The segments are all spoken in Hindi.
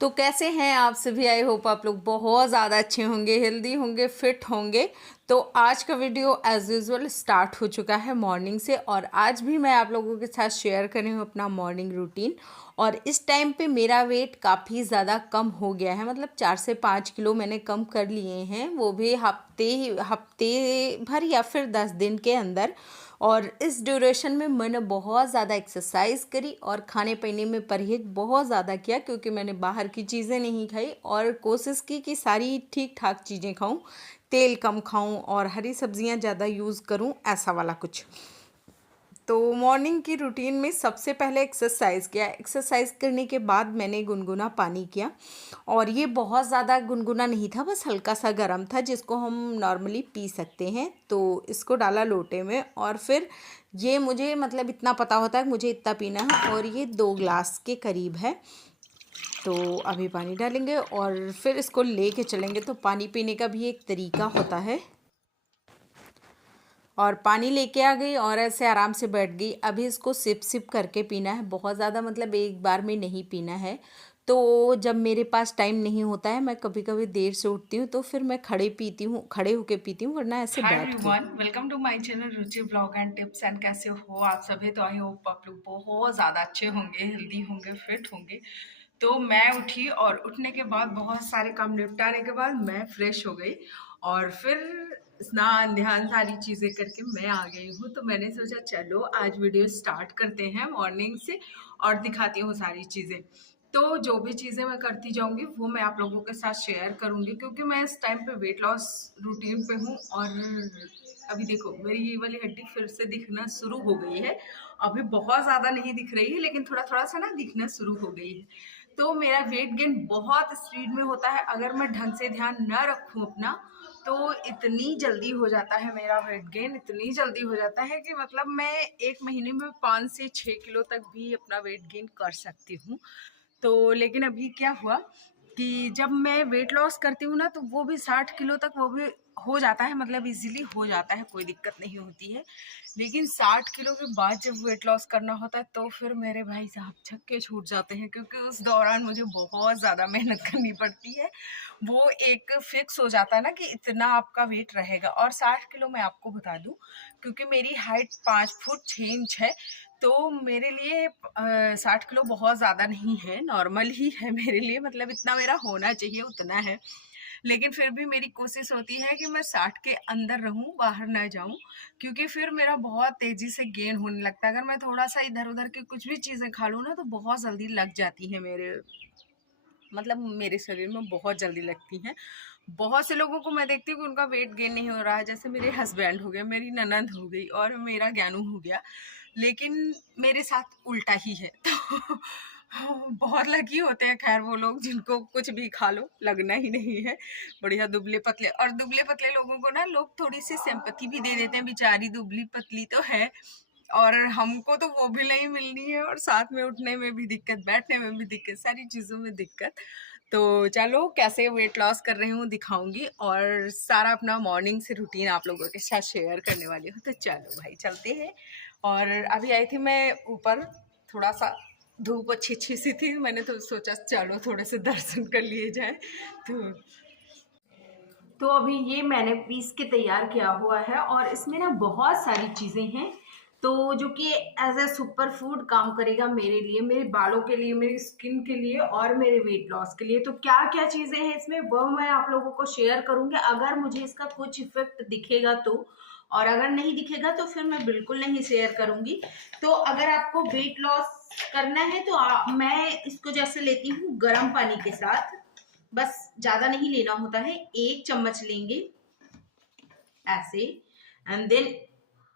तो कैसे हैं आप सभी। आई होप आप लोग बहुत ज़्यादा अच्छे होंगे, हेल्दी होंगे, फिट होंगे। तो आज का वीडियो एज यूजुअल स्टार्ट हो चुका है मॉर्निंग से, और आज भी मैं आप लोगों के साथ शेयर कर रही हूँ अपना मॉर्निंग रूटीन। और इस टाइम पे मेरा वेट काफ़ी ज़्यादा कम हो गया है, मतलब 4 से 5 किलो मैंने कम कर लिए हैं, वो भी हफ्ते भर या फिर 10 दिन के अंदर। और इस ड्यूरेशन में मैंने बहुत ज़्यादा एक्सरसाइज करी और खाने पीने में परहेज बहुत ज़्यादा किया, क्योंकि मैंने बाहर की चीज़ें नहीं खाई और कोशिश की कि सारी ठीक ठाक चीज़ें खाऊं, तेल कम खाऊं और हरी सब्जियां ज़्यादा यूज़ करूं, ऐसा वाला कुछ। तो मॉर्निंग की रूटीन में सबसे पहले एक्सरसाइज किया। एक्सरसाइज करने के बाद मैंने गुनगुना पानी किया, और ये बहुत ज़्यादा गुनगुना नहीं था, बस हल्का सा गर्म था, जिसको हम नॉर्मली पी सकते हैं। तो इसको डाला लोटे में, और फिर ये मुझे मतलब इतना पता होता है मुझे इतना पीना है, और ये 2 ग्लास के करीब है। तो अभी पानी डालेंगे और फिर इसको लेके चलेंगे। तो पानी पीने का भी एक तरीका होता है। और पानी लेके आ गई और ऐसे आराम से बैठ गई। अभी इसको सिप सिप करके पीना है, बहुत ज़्यादा मतलब एक बार में नहीं पीना है। तो जब मेरे पास टाइम नहीं होता है, मैं कभी कभी देर से उठती हूँ, तो फिर मैं खड़े होके पीती हूँ, वरना ऐसे हाय बैठ के। Everyone, welcome to my channel Ruchi blog and tips. And कैसे हो आप सभी? तो आई होप आप लोग बहुत ज़्यादा अच्छे होंगे, हेल्दी होंगे, फिट होंगे। तो मैं उठी और उठने के बाद बहुत सारे काम निपटाने के बाद मैं फ्रेश हो गई, और फिर स्नान ध्यान सारी चीज़ें करके मैं आ गई हूँ। तो मैंने सोचा चलो आज वीडियो स्टार्ट करते हैं मॉर्निंग से, और दिखाती हूँ सारी चीज़ें। तो जो भी चीज़ें मैं करती जाऊँगी वो मैं आप लोगों के साथ शेयर करूँगी, क्योंकि मैं इस टाइम पे वेट लॉस रूटीन पे हूँ। और अभी देखो मेरी ये वाली हड्डी फिर से दिखना शुरू हो गई है। अभी बहुत ज़्यादा नहीं दिख रही है, लेकिन थोड़ा थोड़ा सा ना दिखना शुरू हो गई है। तो मेरा वेट गेन बहुत स्पीड में होता है, अगर मैं ढंग से ध्यान न रखूँ अपना, तो इतनी जल्दी हो जाता है मेरा वेट गेन, इतनी जल्दी हो जाता है कि मतलब मैं 1 महीने में 5 से 6 किलो तक भी अपना वेट गेन कर सकती हूँ। तो लेकिन अभी क्या हुआ कि जब मैं वेट लॉस करती हूँ ना, तो वो भी 60 किलो तक वो भी हो जाता है, मतलब इजीली हो जाता है, कोई दिक्कत नहीं होती है। लेकिन 60 किलो के बाद जब वेट लॉस करना होता है, तो फिर मेरे भाई साहब छक्के छूट जाते हैं, क्योंकि उस दौरान मुझे बहुत ज़्यादा मेहनत करनी पड़ती है। वो एक फिक्स हो जाता है ना कि इतना आपका वेट रहेगा। और 60 किलो मैं आपको बता दूं, क्योंकि मेरी हाइट 5 फुट 6 इंच है, तो मेरे लिए 60 किलो बहुत ज़्यादा नहीं है, नॉर्मल ही है मेरे लिए, मतलब इतना मेरा होना चाहिए उतना है। लेकिन फिर भी मेरी कोशिश होती है कि मैं 60 के अंदर रहूं, बाहर ना जाऊं, क्योंकि फिर मेरा बहुत तेजी से गेन होने लगता है। अगर मैं थोड़ा सा इधर उधर की कुछ भी चीज़ें खा लूँ ना, तो बहुत जल्दी लग जाती है मेरे, मतलब मेरे शरीर में बहुत जल्दी लगती हैं। बहुत से लोगों को मैं देखती हूँ कि उनका वेट गेन नहीं हो रहा है, जैसे मेरे हस्बैंड हो गए, मेरी ननंद हो गई और मेरा ज्ञानू हो गया। लेकिन मेरे साथ उल्टा ही है। तो बहुत लकी होते हैं खैर वो लोग, जिनको कुछ भी खा लो लगना ही नहीं है। बढ़िया दुबले पतले, और दुबले पतले लोगों को ना लोग थोड़ी सी सिंपैथी भी दे देते हैं, बेचारी दुबली पतली तो है, और हमको तो वो भी नहीं मिलनी है, और साथ में उठने में भी दिक्कत, बैठने में भी दिक्कत, सारी चीज़ों में दिक्कत। तो चलो कैसे वेट लॉस कर रही हूँ दिखाऊंगी, और सारा अपना मॉर्निंग से रूटीन आप लोगों के साथ शेयर करने वाली हूँ। तो चलो भाई चलते हैं। और अभी आई थी मैं ऊपर, थोड़ा सा धूप अच्छी अच्छी सी थी, मैंने तो सोचा चलो थोड़े से दर्शन कर लिए जाए। तो अभी ये मैंने पीस के तैयार किया हुआ है, और इसमें ना बहुत सारी चीजें हैं, तो जो कि एज ए सुपर फूड काम करेगा मेरे लिए, मेरे बालों के लिए, मेरी स्किन के लिए और मेरे वेट लॉस के लिए। तो क्या क्या चीजें हैं इसमें वो मैं आप लोगों को शेयर करूंगी, अगर मुझे इसका कुछ इफेक्ट दिखेगा तो। और अगर नहीं दिखेगा तो फिर मैं बिल्कुल नहीं शेयर करूंगी। तो अगर आपको वेट लॉस करना है तो मैं इसको जैसे लेती हूँ गर्म पानी के साथ, बस ज्यादा नहीं लेना होता है, 1 चम्मच लेंगे ऐसे, एंड देन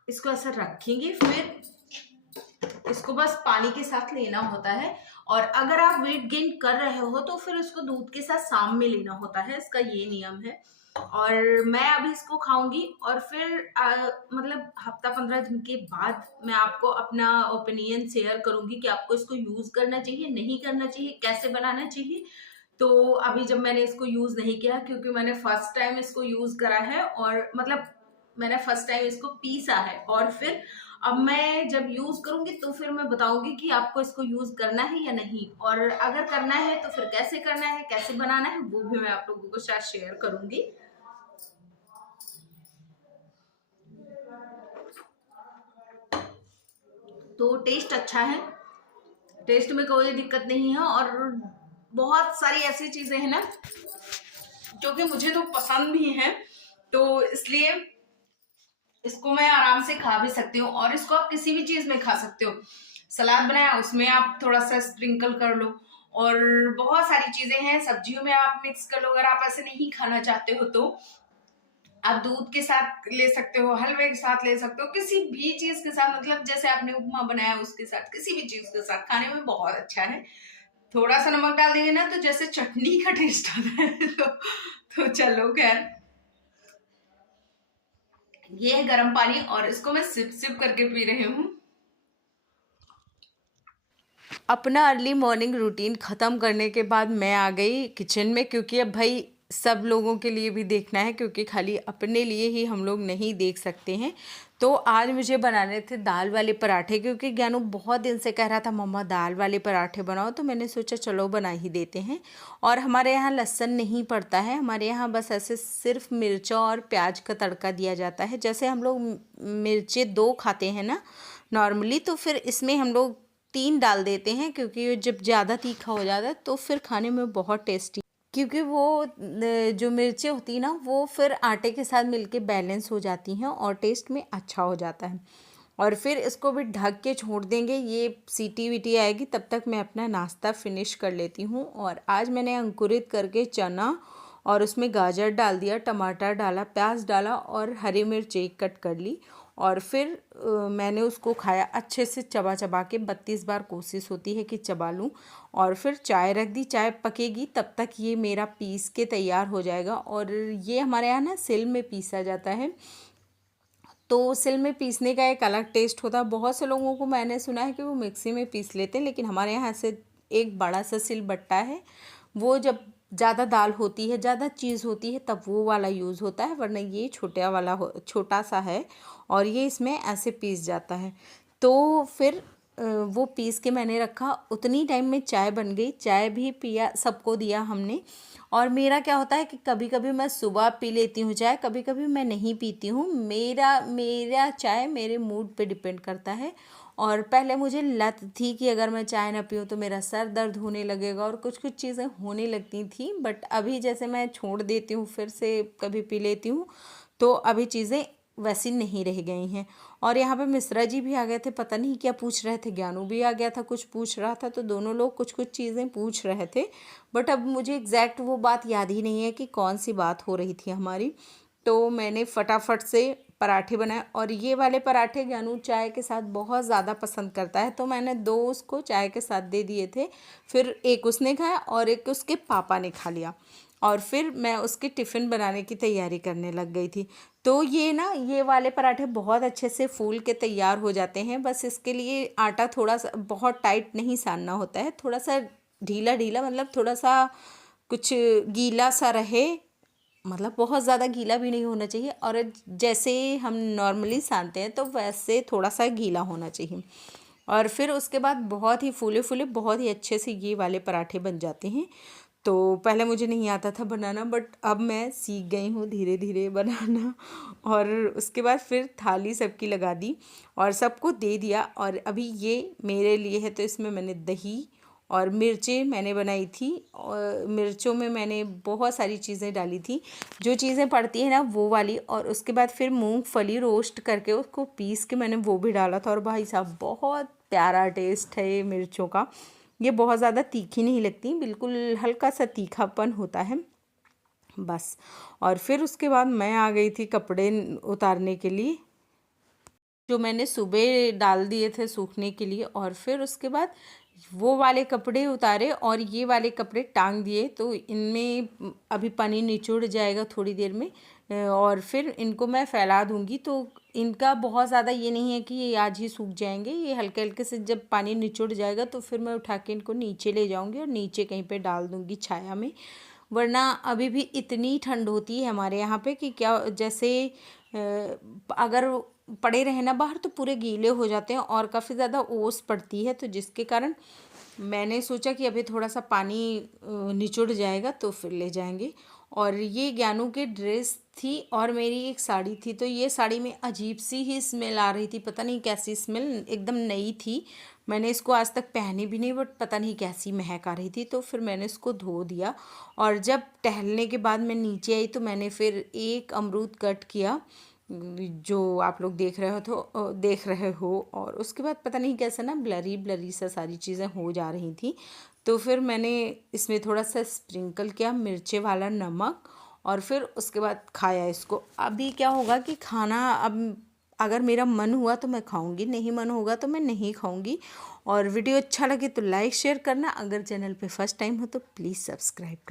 इसको ऐसा रखेंगे, फिर इसको बस पानी के साथ लेना होता है। और अगर आप वेट गेन कर रहे हो तो फिर उसको दूध के साथ शाम में लेना होता है, इसका ये नियम है। और मैं अभी इसको खाऊंगी, और फिर मतलब हफ्ता 15 दिन के बाद मैं आपको अपना ओपिनियन शेयर करूंगी कि आपको इसको यूज करना चाहिए, नहीं करना चाहिए, कैसे बनाना चाहिए। तो अभी जब मैंने इसको यूज नहीं किया, क्योंकि मैंने फर्स्ट टाइम इसको यूज करा है, और मतलब मैंने फर्स्ट टाइम इसको पीसा है, और फिर अब मैं जब यूज करूंगी तो फिर मैं बताऊंगी कि आपको इसको यूज करना है या नहीं, और अगर करना है तो फिर कैसे करना है, कैसे बनाना है, वो भी मैं आप लोगों के साथ शेयर करूंगी। तो टेस्ट अच्छा है, टेस्ट में कोई दिक्कत नहीं है, और बहुत सारी ऐसी चीजें हैं ना जो कि मुझे तो पसंद भी हैं, तो इसलिए इसको मैं आराम से खा भी सकती हूँ। और इसको आप किसी भी चीज में खा सकते हो, सलाद बनाया उसमें आप थोड़ा सा स्प्रिंकल कर लो, और बहुत सारी चीजें हैं, सब्जियों में आप मिक्स कर लो। अगर आप ऐसे नहीं खाना चाहते हो तो आप दूध के साथ ले सकते हो, हलवे के साथ ले सकते हो, किसी भी चीज के साथ, मतलब जैसे आपने उपमा बनाया उसके साथ, किसी भी चीज के साथ खाने में बहुत अच्छा है। थोड़ा सा नमक डाल देंगे ना तो जैसे चटनी का टेस्ट आता है। तो चलो खैर, ये है गर्म पानी और इसको मैं सिप सिप करके पी रही हूँ। अपना अर्ली मॉर्निंग रूटीन ख़त्म करने के बाद मैं आ गई किचन में, क्योंकि अब भाई सब लोगों के लिए भी देखना है, क्योंकि खाली अपने लिए ही हम लोग नहीं देख सकते हैं। तो आज मुझे बनाने थे दाल वाले पराठे, क्योंकि ज्ञानू बहुत दिन से कह रहा था मम्मा दाल वाले पराठे बनाओ, तो मैंने सोचा चलो बना ही देते हैं। और हमारे यहाँ लहसुन नहीं पड़ता है, हमारे यहाँ बस ऐसे सिर्फ मिर्चों और प्याज का तड़का दिया जाता है। जैसे हम लोग मिर्चें 2 खाते हैं ना नॉर्मली, तो फिर इसमें हम लोग 3 डाल देते हैं, क्योंकि जब ज़्यादा तीखा हो जाता है तो फिर खाने में बहुत टेस्टी, क्योंकि वो जो मिर्चें होती हैं ना वो फिर आटे के साथ मिलके बैलेंस हो जाती हैं और टेस्ट में अच्छा हो जाता है। और फिर इसको भी ढक के छोड़ देंगे, ये सीटी वीटी आएगी, तब तक मैं अपना नाश्ता फिनिश कर लेती हूँ। और आज मैंने अंकुरित करके चना और उसमें गाजर डाल दिया, टमाटर डाला, प्याज डाला और हरी मिर्च एक कट कर ली, और फिर मैंने उसको खाया अच्छे से चबा चबा के। 32 बार कोशिश होती है कि चबा लूँ। और फिर चाय रख दी, चाय पकेगी तब तक ये मेरा पीस के तैयार हो जाएगा। और ये हमारे यहाँ ना सिल में पीसा जाता है, तो सिल में पीसने का एक अलग टेस्ट होता है। बहुत से लोगों को मैंने सुना है कि वो मिक्सी में पीस लेते हैं, लेकिन हमारे यहाँ से एक बड़ा सा सिल बट्टा है, वो जब ज़्यादा दाल होती है, ज़्यादा चीज़ होती है, तब वो वाला यूज़ होता है, वरना ये छोटा वाला छोटा सा है और ये इसमें ऐसे पीस जाता है। तो फिर वो पीस के मैंने रखा, उतनी टाइम में चाय बन गई, चाय भी पिया, सबको दिया हमने। और मेरा क्या होता है कि कभी कभी मैं सुबह पी लेती हूँ चाय, कभी कभी मैं नहीं पीती हूँ, मेरा मेरा चाय मेरे मूड पे डिपेंड करता है। और पहले मुझे लत थी कि अगर मैं चाय ना पीऊँ तो मेरा सर दर्द होने लगेगा और कुछ कुछ चीज़ें होने लगती थी, बट अभी जैसे मैं छोड़ देती हूँ, फिर से कभी पी लेती हूँ, तो अभी चीज़ें वैसी नहीं रह गई हैं। और यहाँ पे मिश्रा जी भी आ गए थे, पता नहीं क्या पूछ रहे थे, ज्ञानू भी आ गया था, कुछ पूछ रहा था, तो दोनों लोग कुछ कुछ चीज़ें पूछ रहे थे, बट अब मुझे एग्जैक्ट वो बात याद ही नहीं है कि कौन सी बात हो रही थी हमारी। तो मैंने फटाफट से पराठे बनाए, और ये वाले पराठे ज्ञानू चाय के साथ बहुत ज़्यादा पसंद करता है, तो मैंने 2 उसको चाय के साथ दे दिए थे। फिर एक उसने खाया और एक उसके पापा ने खा लिया, और फिर मैं उसके टिफ़िन बनाने की तैयारी करने लग गई थी। तो ये ना ये वाले पराठे बहुत अच्छे से फूल के तैयार हो जाते हैं, बस इसके लिए आटा थोड़ा सा बहुत टाइट नहीं सानना होता है, थोड़ा सा ढीला ढीला, मतलब थोड़ा सा कुछ गीला सा रहे, मतलब बहुत ज़्यादा गीला भी नहीं होना चाहिए, और जैसे हम नॉर्मली सानते हैं तो वैसे थोड़ा सा गीला होना चाहिए। और फिर उसके बाद बहुत ही फूले फूले बहुत ही अच्छे से ये वाले पराठे बन जाते हैं। तो पहले मुझे नहीं आता था बनाना, बट अब मैं सीख गई हूँ धीरे धीरे बनाना। और उसके बाद फिर थाली सबकी लगा दी और सबको दे दिया। और अभी ये मेरे लिए है, तो इसमें मैंने दही और मिर्चें मैंने बनाई थी, और मिर्चों में मैंने बहुत सारी चीज़ें डाली थी, जो चीज़ें पड़ती हैं ना वो वाली। और उसके बाद फिर मूंगफली रोस्ट करके उसको पीस के मैंने वो भी डाला था, और भाई साहब बहुत प्यारा टेस्ट है ये मिर्चों का। ये बहुत ज़्यादा तीखी नहीं लगती, बिल्कुल हल्का सा तीखापन होता है बस। और फिर उसके बाद मैं आ गई थी कपड़े उतारने के लिए, जो मैंने सुबह डाल दिए थे सूखने के लिए। और फिर उसके बाद वो वाले कपड़े उतारे और ये वाले कपड़े टांग दिए, तो इनमें अभी पानी निचुड़ जाएगा थोड़ी देर में, और फिर इनको मैं फैला दूंगी। तो इनका बहुत ज़्यादा ये नहीं है कि ये आज ही सूख जाएंगे, ये हल्के हल्के से जब पानी निचुड़ जाएगा तो फिर मैं उठा के इनको नीचे ले जाऊंगी और नीचे कहीं पे डाल दूंगी छाया में। वरना अभी भी इतनी ठंड होती है हमारे यहाँ पे कि क्या, जैसे अगर पड़े रहे ना बाहर तो पूरे गीले हो जाते हैं और काफ़ी ज़्यादा ओस पड़ती है, तो जिसके कारण मैंने सोचा कि अभी थोड़ा सा पानी निचुड़ जाएगा तो फिर ले जाएंगे। और ये ज्ञानू की ड्रेस थी और मेरी एक साड़ी थी, तो ये साड़ी में अजीब सी ही स्मेल आ रही थी, पता नहीं कैसी स्मेल, एकदम नई थी। मैंने इसको आज तक पहनी भी नहीं, बट पता नहीं कैसी महक आ रही थी, तो फिर मैंने इसको धो दिया। और जब टहलने के बाद मैं नीचे आई तो मैंने फिर एक अमरूद कट किया, जो आप लोग देख रहे हो। और उसके बाद पता नहीं कैसा ना ब्लरी ब्लरी सा सारी चीज़ें हो जा रही थी, तो फिर मैंने इसमें थोड़ा सा स्प्रिंकल किया मिर्चे वाला नमक, और फिर उसके बाद खाया इसको। अभी क्या होगा कि खाना अब अगर मेरा मन हुआ तो मैं खाऊंगी, नहीं मन होगा तो मैं नहीं खाऊंगी। और वीडियो अच्छा लगे तो लाइक शेयर करना, अगर चैनल पे फर्स्ट टाइम हो तो प्लीज़ सब्सक्राइब करना।